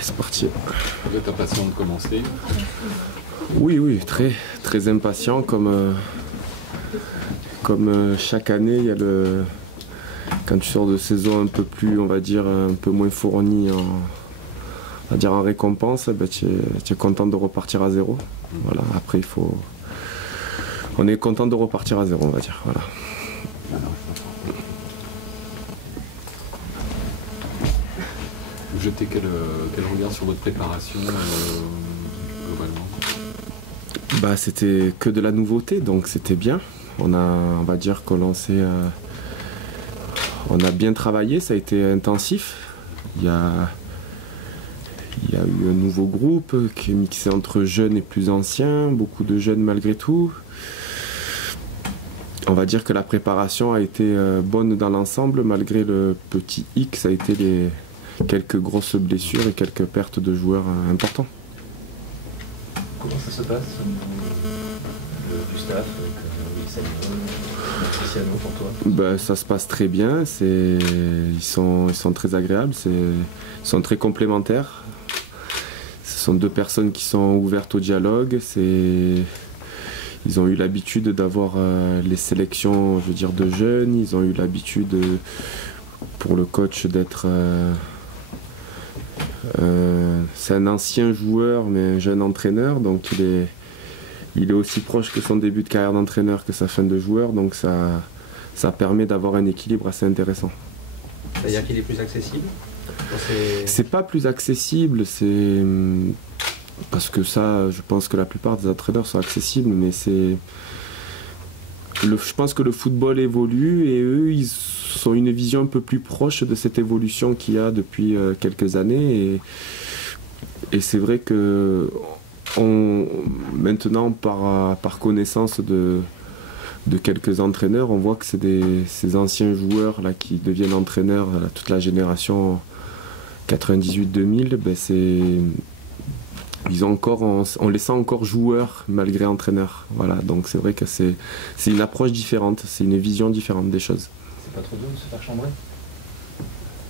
c'est parti. Vous êtes impatient de commencer? Oui, oui, très, très impatient. Comme chaque année, il y a quand tu sors de saison un peu plus, on va dire, un peu moins fournie en récompense, ben, tu es content de repartir à zéro. Voilà. Après, on est content de repartir à zéro, on va dire. Voilà. Vous jetez quel regard sur votre préparation globalement? Bah, c'était que de la nouveauté, donc c'était bien. On va dire qu'on a bien travaillé, ça a été intensif. Il y a eu un nouveau groupe qui est mixé entre jeunes et plus anciens, beaucoup de jeunes malgré tout. On va dire que la préparation a été bonne dans l'ensemble, malgré le petit hic, ça a été quelques grosses blessures et quelques pertes de joueurs importants. Comment ça se passe du staff avec Cristiano pour toi? Ben, ça se passe très bien, ils sont très agréables, ils sont très complémentaires. Ce sont deux personnes qui sont ouvertes au dialogue. Ils ont eu l'habitude d'avoir les sélections, je veux dire, de jeunes. Ils ont eu l'habitude pour le coach d'être... c'est un ancien joueur mais un jeune entraîneur, donc il est aussi proche que son début de carrière d'entraîneur que sa fin de joueur, donc ça permet d'avoir un équilibre assez intéressant. C'est-à-dire qu'il est plus accessible? C'est pas plus accessible, c'est parce que ça, je pense que la plupart des entraîneurs sont accessibles, mais je pense que le football évolue et eux, ils ont une vision un peu plus proche de cette évolution qu'il y a depuis quelques années. Et c'est vrai que maintenant, par connaissance de quelques entraîneurs, on voit que c'est ces anciens joueurs là, qui deviennent entraîneurs, là, toute la génération 98-2000, ben on les sent encore joueurs malgré entraîneurs. Voilà, donc c'est vrai que c'est une approche différente, c'est une vision différente des choses. C'est pas trop dur de se faire chambrer?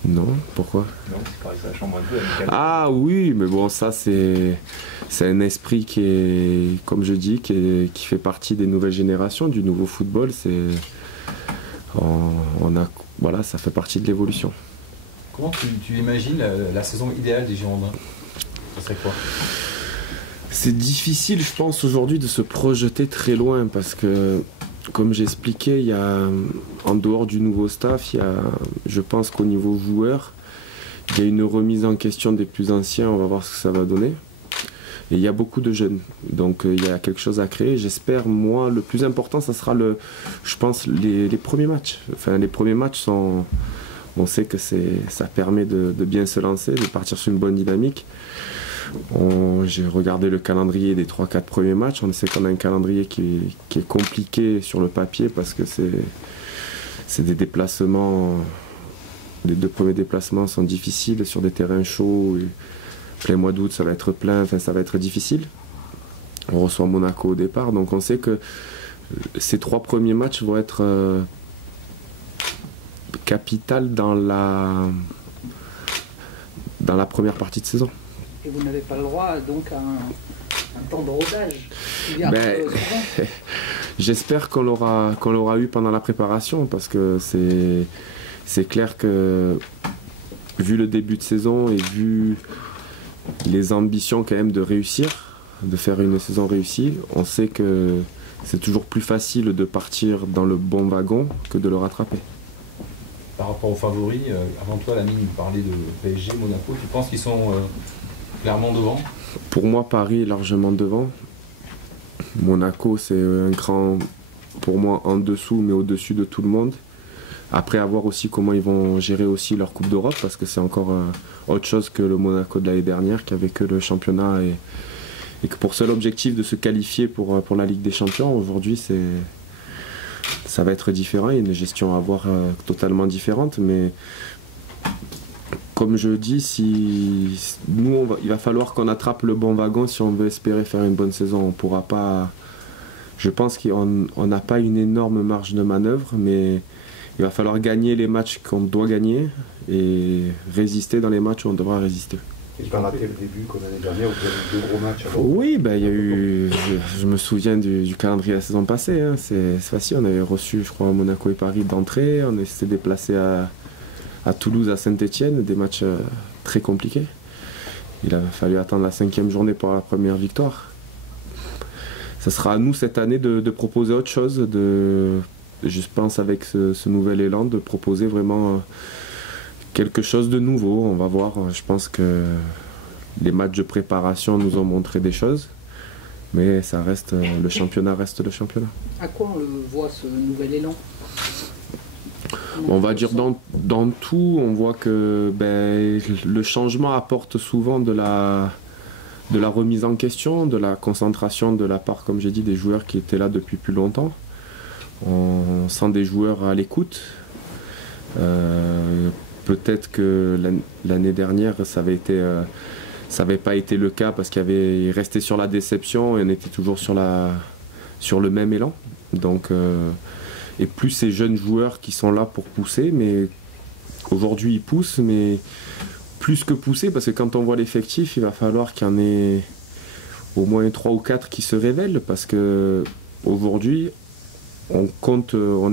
Non, pourquoi? Non, c'est pareil, ça chambre un peu. Ah oui, mais bon, ça c'est un esprit qui est, comme je dis, qui fait partie des nouvelles générations, du nouveau football. Voilà, ça fait partie de l'évolution. Comment tu imagines la saison idéale des Girondins? Ça serait quoi? C'est difficile, je pense, aujourd'hui de se projeter très loin parce que, comme j'ai expliqué, en dehors du nouveau staff, je pense qu'au niveau joueur, il y a une remise en question des plus anciens, on va voir ce que ça va donner. Et il y a beaucoup de jeunes, donc il y a quelque chose à créer. J'espère, moi, le plus important, ça sera, je pense, les premiers matchs. Enfin, les premiers matchs on sait que ça permet de bien se lancer, de partir sur une bonne dynamique. J'ai regardé le calendrier des 3-4 premiers matchs. On sait qu'on a un calendrier qui est compliqué sur le papier parce que c'est des déplacements. Les 2 premiers déplacements sont difficiles sur des terrains chauds. Plein mois d'août, ça va être plein, enfin, ça va être difficile. On reçoit Monaco au départ, donc on sait que ces 3 premiers matchs vont être capital dans la première partie de saison. Et vous n'avez pas le droit donc à un temps de rodage? J'espère qu'on l'aura eu pendant la préparation, parce que c'est clair que vu le début de saison et vu les ambitions quand même de réussir, de faire une saison réussie, on sait que c'est toujours plus facile de partir dans le bon wagon que de le rattraper. Par rapport aux favoris, avant toi, Lamine, vous parlez de PSG, Monaco. Tu penses qu'ils sont clairement devant? Pour moi, Paris est largement devant. Monaco, c'est un cran, pour moi, en dessous, mais au-dessus de tout le monde. Après, à voir aussi comment ils vont gérer aussi leur Coupe d'Europe, parce que c'est encore autre chose que le Monaco de l'année dernière, qui avait que le championnat et que pour seul objectif de se qualifier pour la Ligue des Champions. Aujourd'hui, ça va être différent, il y a une gestion à avoir totalement différente, mais comme je dis, il va falloir qu'on attrape le bon wagon si on veut espérer faire une bonne saison. On pourra pas. Je pense qu'on n'a pas une énorme marge de manœuvre, mais il va falloir gagner les matchs qu'on doit gagner et résister dans les matchs où on devra résister. Ils n'ont pas raté le début comme l'année dernière où vous avez eu 2 gros matchs. Oui, ben, il y a eu. Je me souviens du calendrier de la saison passée. Hein, c'est facile. On avait reçu, je crois, Monaco et Paris d'entrée. On s'était déplacé à Toulouse, à Saint-Etienne, des matchs très compliqués. Il a fallu attendre la 5e journée pour la première victoire. Ça sera à nous cette année de proposer autre chose. Je pense avec ce nouvel élan de proposer vraiment quelque chose de nouveau. On va voir. Je pense que les matchs de préparation nous ont montré des choses. Mais ça reste, le championnat reste le championnat. À quoi on le voit ce nouvel élan? On va dire dans tout, on voit que le changement apporte souvent de la remise en question, de la concentration de la part, comme j'ai dit, des joueurs qui étaient là depuis plus longtemps. On sent des joueurs à l'écoute. Peut-être que l'année dernière, ça avait pas été le cas parce qu'il restait sur la déception et on était toujours sur le même élan. Donc, et plus ces jeunes joueurs qui sont là pour pousser, mais aujourd'hui ils poussent, mais plus que pousser, parce que quand on voit l'effectif, il va falloir qu'il y en ait au moins 3 ou 4 qui se révèlent, parce que aujourd'hui on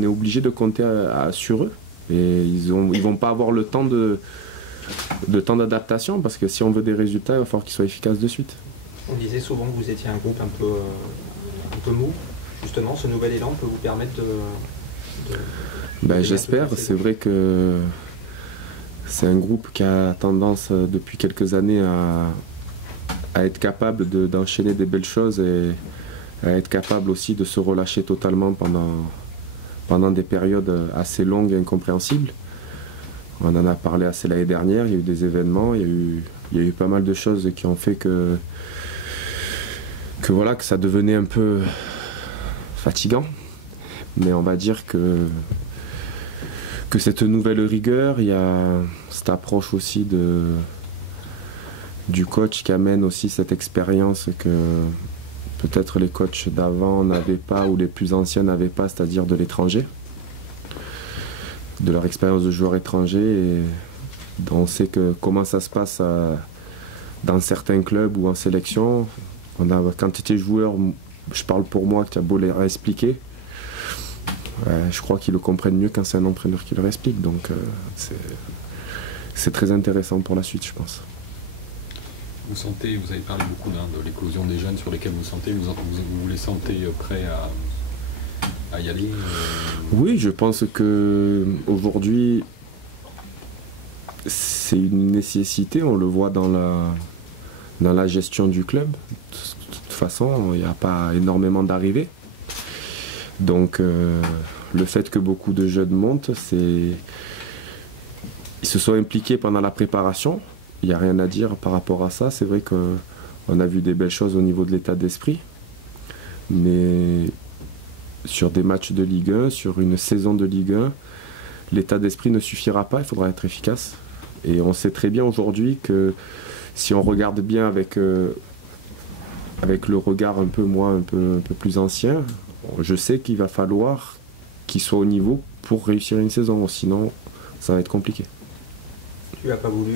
est obligé de compter sur eux. Et ils vont pas avoir le temps de temps d'adaptation, parce que si on veut des résultats, il va falloir qu'ils soient efficaces de suite. On disait souvent que vous étiez un groupe un peu mou. Justement, ce nouvel élan peut vous permettre j'espère. C'est vrai que c'est un groupe qui a tendance depuis quelques années à être capable d'enchaîner des belles choses et à être capable aussi de se relâcher totalement pendant des périodes assez longues et incompréhensibles. On en a parlé assez l'année dernière, il y a eu des événements, il y a eu pas mal de choses qui ont fait que ça devenait un peu fatigant. Mais on va dire que cette nouvelle rigueur, il y a cette approche aussi du coach qui amène aussi cette expérience que peut-être les coachs d'avant n'avaient pas, ou les plus anciens n'avaient pas, c'est-à-dire de l'étranger, de leur expérience de joueur étranger. Et on sait comment ça se passe dans certains clubs ou en sélection. Quand tu étais joueur, je parle pour moi, que tu as beau leur expliquer, je crois qu'ils le comprennent mieux quand c'est un entraîneur qui leur explique. Donc c'est très intéressant pour la suite, je pense. Vous avez parlé beaucoup de l'éclosion des jeunes sur lesquels vous les sentez prêts à y aller? Oui, je pense que aujourd'hui c'est une nécessité, on le voit dans la gestion du club. De toute façon, il n'y a pas énormément d'arrivées. Donc le fait que beaucoup de jeunes montent, ils se sont impliqués pendant la préparation. Il n'y a rien à dire par rapport à ça. C'est vrai qu'on a vu des belles choses au niveau de l'état d'esprit. Mais sur des matchs de Ligue 1, sur une saison de Ligue 1, l'état d'esprit ne suffira pas, il faudra être efficace. Et on sait très bien aujourd'hui que si on regarde bien avec le regard un peu plus ancien, je sais qu'il va falloir qu'ils soient au niveau pour réussir une saison, sinon ça va être compliqué. Tu n'as pas voulu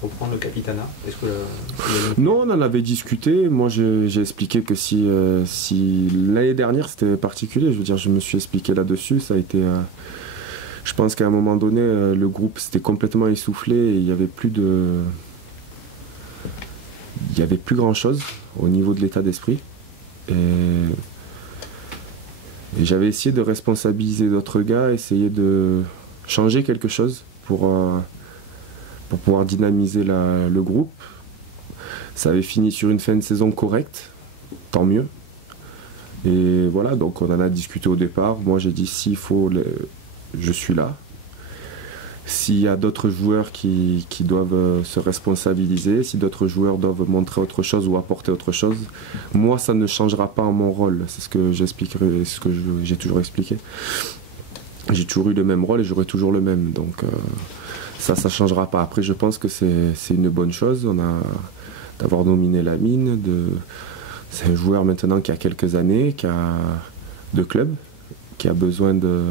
reprendre le capitanat? Non, on en avait discuté. Moi, j'ai expliqué que si l'année dernière c'était particulier, je veux dire, je me suis expliqué là-dessus. Ça a été, je pense qu'à un moment donné, le groupe s'était complètement essoufflé et il y avait plus grand-chose au niveau de l'état d'esprit. Et j'avais essayé de responsabiliser d'autres gars, essayer de changer quelque chose pour pouvoir dynamiser le groupe. Ça avait fini sur une fin de saison correcte, tant mieux. Et voilà, donc on en a discuté au départ. Moi j'ai dit s'il faut, je suis là. S'il y a d'autres joueurs qui doivent se responsabiliser, si d'autres joueurs doivent montrer autre chose ou apporter autre chose, moi ça ne changera pas en mon rôle. C'est ce que j'expliquerai, ce que j'ai toujours expliqué. J'ai toujours eu le même rôle et j'aurai toujours le même. Donc ça ne changera pas. Après je pense que c'est une bonne chose. D'avoir nominé Lamine. C'est un joueur maintenant qui a quelques années, qui a de club, qui a besoin de...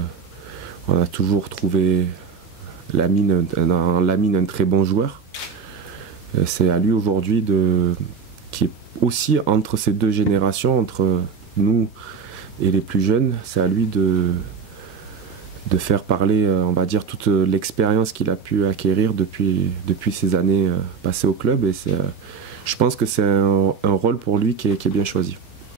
On a toujours trouvé Lamine un très bon joueur. C'est à lui aujourd'hui qui est aussi entre ces deux générations, entre nous et les plus jeunes, c'est à lui de faire parler, on va dire, toute l'expérience qu'il a pu acquérir depuis ces années passées au club. Et je pense que c'est un rôle pour lui qui est bien choisi.